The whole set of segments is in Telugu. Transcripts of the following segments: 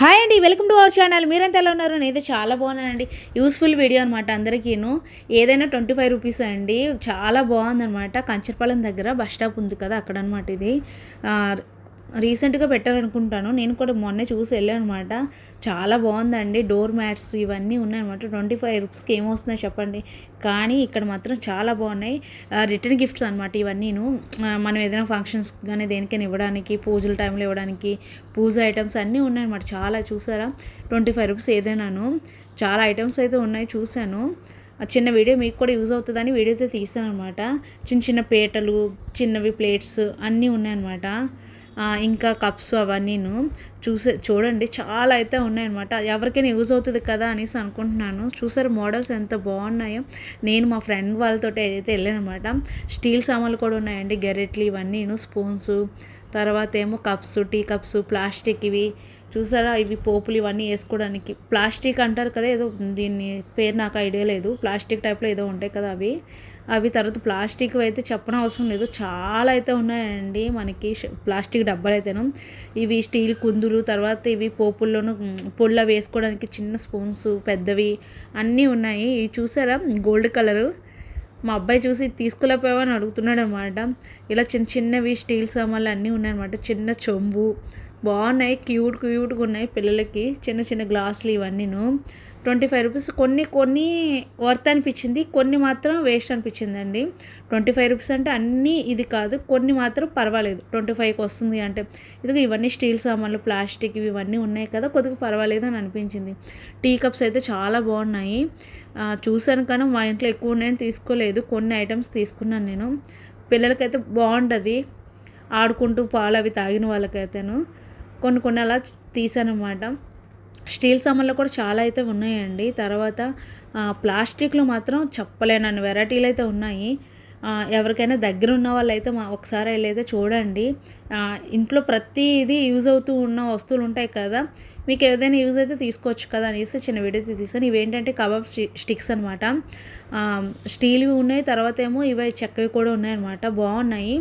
హాయ్ అండి, వెల్కమ్ టు అవర్ ఛానల్. మీరంతా ఎలా ఉన్నారు? నేనైతే చాలా బాగున్నానండి. యూస్ఫుల్ వీడియో అనమాట అందరికీను. ఏదైనా 25 రూపీస్ అండి. చాలా బాగుందనమాట. కంచరపాలెం దగ్గర బస్ స్టాప్ ఉంది కదా, అక్కడ అనమాట ఇది. రీసెంట్గా పెట్టారనుకుంటాను. నేను కూడా మొన్నే చూసి వెళ్ళాను అనమాట. చాలా బాగుందండి. డోర్ మ్యాట్స్ ఇవన్నీ ఉన్నాయన్నమాట. 25 రూపీస్కి ఏమొస్తున్నాయి చెప్పండి. కానీ ఇక్కడ మాత్రం చాలా బాగున్నాయి. రిటర్న్ గిఫ్ట్స్ అనమాట ఇవన్నీను. మనం ఏదైనా ఫంక్షన్స్ కానీ దేనికైనా ఇవ్వడానికి, పూజల టైంలో ఇవ్వడానికి, పూజ ఐటమ్స్ అన్నీ ఉన్నాయన్నమాట. చాలా చూసారా, 25 రూపీస్ ఏదైనాను. చాలా ఐటమ్స్ అయితే ఉన్నాయి, చూశాను. చిన్న వీడియో మీకు కూడా యూజ్ అవుతుందని వీడియో అయితే తీసాను అనమాట. చిన్న చిన్న పీటలు, చిన్నవి ప్లేట్స్ అన్నీ ఉన్నాయన్నమాట. ఇంకా కప్స్ అవన్నీను చూడండి, చాలా అయితే ఉన్నాయన్నమాట. ఎవరికైనా యూజ్ అవుతుంది కదా అనేసి అనుకుంటున్నాను. చూసారు మోడల్స్ ఎంత బాగున్నాయో. నేను మా ఫ్రెండ్ వాళ్ళతో అయితే వెళ్ళానమాట. స్టీల్ సామాన్లు కూడా ఉన్నాయండి, గెరెట్లు ఇవన్నీను, స్పూన్స్, తర్వాత ఏమో కప్స్, టీ కప్స్, ప్లాస్టిక్ ఇవి చూసారా, ఇవి పోపులు ఇవన్నీ వేసుకోవడానికి. ప్లాస్టిక్ అంటారు కదా, ఏదో దీన్ని పేరు నాకు ఐడియా లేదు. ప్లాస్టిక్ టైప్లో ఏదో ఉంటాయి కదా అవి తర్వాత ప్లాస్టిక్ అయితే చెప్పనవసరం లేదు, చాలా అయితే ఉన్నాయండి మనకి. ప్లాస్టిక్ డబ్బాలు అయితేను, ఇవి స్టీల్ కుందులు, తర్వాత ఇవి పోపుల్లోనూ పొల్ల వేసుకోవడానికి చిన్న స్పూన్స్ పెద్దవి అన్నీ ఉన్నాయి. ఇవి చూసారా, గోల్డ్ కలరు. మా అబ్బాయి చూసి తీసుకోలేకపోయావని అడుగుతున్నాడు అనమాట. ఇలా చిన్న చిన్నవి స్టీల్ సామాన్లు అన్నీ ఉన్నాయన్నమాట. చిన్న చెంబు బాగున్నాయి, క్యూట్గా ఉన్నాయి పిల్లలకి. చిన్న చిన్న గ్లాసులు ఇవన్నీను 25 రూపీస్. కొన్ని వర్త్ అనిపించింది, కొన్ని మాత్రం వేస్ట్ అనిపించిందండి. 25 రూపీస్ అంటే అన్నీ ఇది కాదు, కొన్ని మాత్రం పర్వాలేదు 25కి వస్తుంది అంటే. ఇదిగో ఇవన్నీ స్టీల్ సామాన్లు, ప్లాస్టిక్ ఇవన్నీ ఉన్నాయి కదా, కొద్దిగా పర్వాలేదు అని అనిపించింది. టీ కప్స్ అయితే చాలా బాగున్నాయి. చూశాను కానీ మా ఇంట్లో ఎక్కువ ఉన్నాయని తీసుకోలేదు, కొన్ని ఐటమ్స్ తీసుకున్నాను నేను. పిల్లలకైతే బాగుంటుంది, ఆడుకుంటూ పాలు అవి తాగిన వాళ్ళకైతేను. కొన్ని అలా తీసానమాట. స్టీల్ సామాన్లు కూడా చాలా అయితే ఉన్నాయండి. తర్వాత ప్లాస్టిక్లో మాత్రం చెప్పలేనన్ని వెరైటీలు అయితే ఉన్నాయి. ఎవరికైనా దగ్గర ఉన్న వాళ్ళైతే ఒకసారి వెళ్ళైతే చూడండి. ఇంట్లో ప్రతిదీ యూజ్ అవుతూ ఉన్న వస్తువులు ఉంటాయి కదా, మీకు ఏదైనా యూజ్ అయితే తీసుకోవచ్చు కదా అనేసి చిన్న వీడియో తీసాను. ఇవేంటంటే కబాబ్ స్టిక్స్ అనమాట. స్టీల్వి ఉన్నాయి, తర్వాత ఏమో ఇవి చెక్కవి కూడా ఉన్నాయన్నమాట. బాగున్నాయి.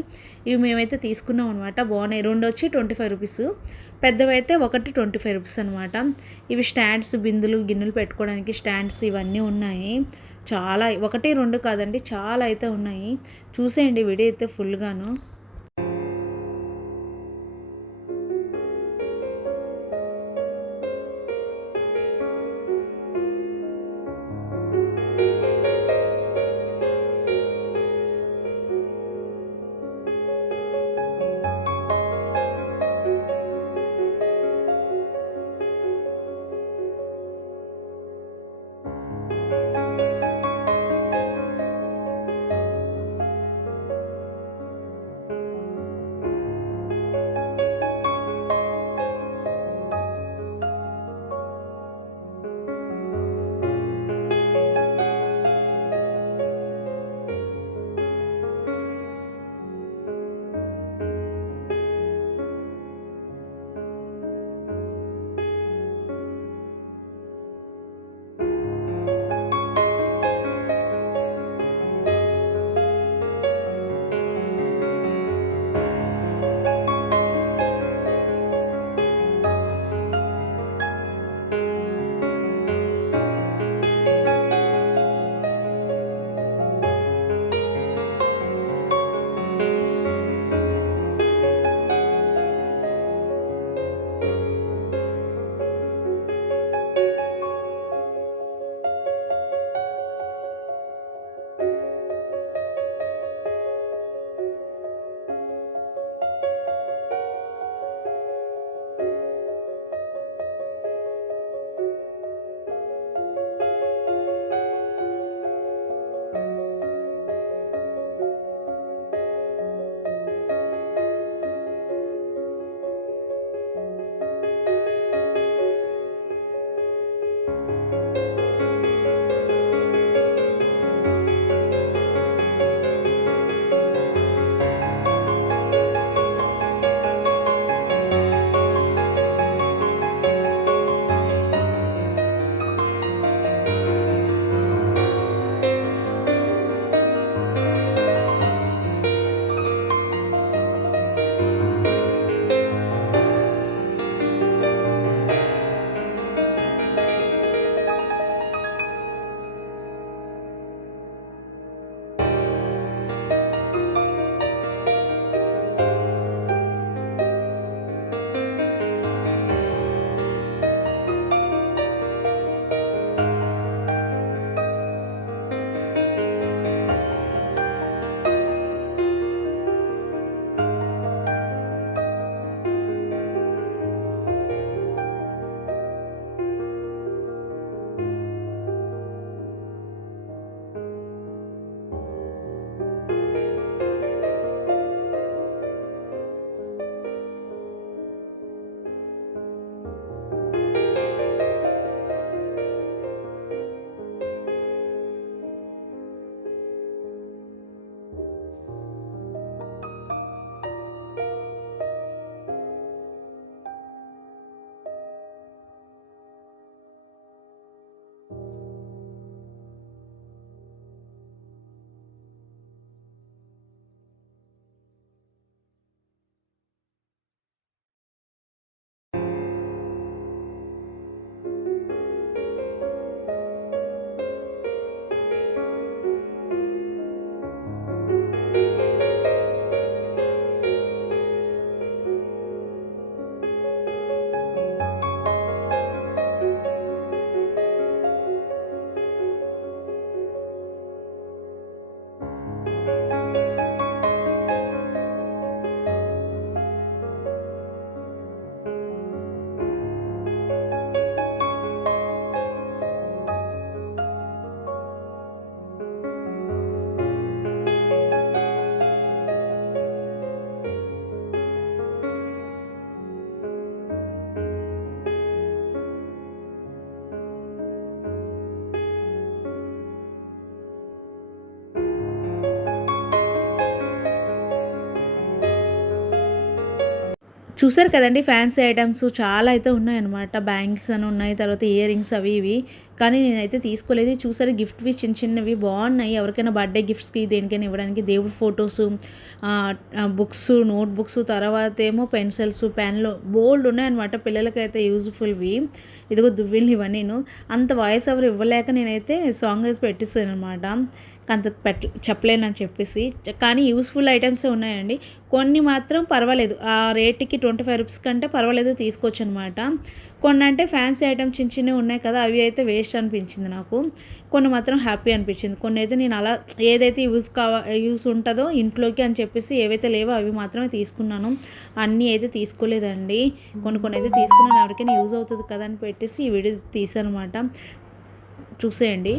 ఇవి మేమైతే తీసుకున్నాం అనమాట. బాగున్నాయి. 2 వచ్చి 25 రూపీస్, పెద్దవి అయితే ఒకటి 25 రూపీస్ అనమాట. ఇవి స్టాండ్స్, బిందులు గిన్నెలు పెట్టుకోవడానికి స్టాండ్స్ ఇవన్నీ ఉన్నాయి. చాలా, 1 2 కాదండి, చాలా అయితే ఉన్నాయి. చూసేయండి వీడియో అయితే ఫుల్గాను. చూసారు కదండి ఫ్యాన్సీ ఐటమ్స్ చాలా అయితే ఉన్నాయన్నమాట. బ్యాంగిల్స్ అని ఉన్నాయి, తర్వాత ఇయర్ రింగ్స్ అవి ఇవి. కానీ నేనైతే తీసుకోలేదు. చూసారు గిఫ్ట్వి చిన్న చిన్నవి బాగున్నాయి. ఎవరికైనా బర్త్డే గిఫ్ట్స్కి దేనికైనా ఇవ్వడానికి దేవుడి ఫొటోస్, బుక్స్, నోట్ బుక్స్, తర్వాత ఏమో పెన్సిల్స్, పెన్లు బోల్డ్ ఉన్నాయన్నమాట. పిల్లలకైతే యూజ్ఫుల్వి. ఇదిగో దువ్విళ్ళు ఇవన్నీను. అంత వాయిస్ ఓవర్ ఇవ్వలేక నేనైతే సాంగ్ అయితే పెట్టిస్తాను అనమాట. అంత చెప్పలేనని చెప్పేసి. కానీ యూస్ఫుల్ ఐటమ్సే ఉన్నాయండి. కొన్ని మాత్రం పర్వాలేదు, ఆ రేటుకి 25 రూపీస్ కంటే పర్వాలేదు తీసుకోవచ్చు అనమాట. కొన్ని అంటే ఫ్యాన్సీ ఐటమ్స్ చిన్న చిన్నవి ఉన్నాయి కదా, అవి అయితే వేస్ట్ అనిపించింది నాకు. కొన్ని మాత్రం హ్యాపీ అనిపించింది. కొన్ని అయితే నేను అలా ఏదైతే యూస్ ఉంటుందో ఇంట్లోకి అని చెప్పేసి ఏవైతే లేవో అవి మాత్రమే తీసుకున్నాను. అన్నీ అయితే తీసుకోలేదండి. కొన్ని కొన్ని అయితే తీసుకున్నాను, ఎవరికైనా యూజ్ అవుతుంది కదా అని పెట్టేసి ఈ వీడియో తీసాను అనమాట. చూసేయండి.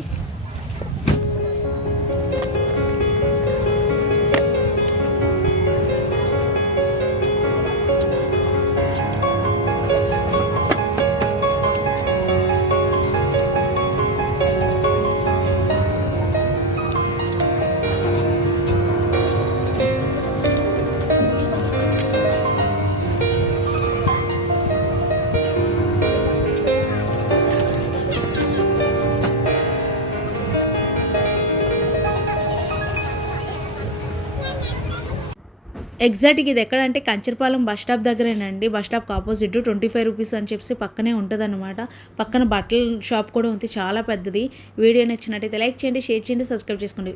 ఎగ్జాక్ట్‌గా ఇది ఎక్కడంటే కంచరపాలెం బస్ స్టాప్ దగ్గరేనండి. బస్ స్టాప్‌కి ఆపోజిట్ 25 రూపీస్ అని చెప్పేసి పక్కనే ఉంటదనమాట. పక్కన బట్టల షాప్ కూడా ఉంది, చాలా పెద్దది. వీడియో నచ్చినట్టయితే లైక్ చేయండి, షేర్ చేయండి, సబ్స్క్రైబ్ చేసుకోండి.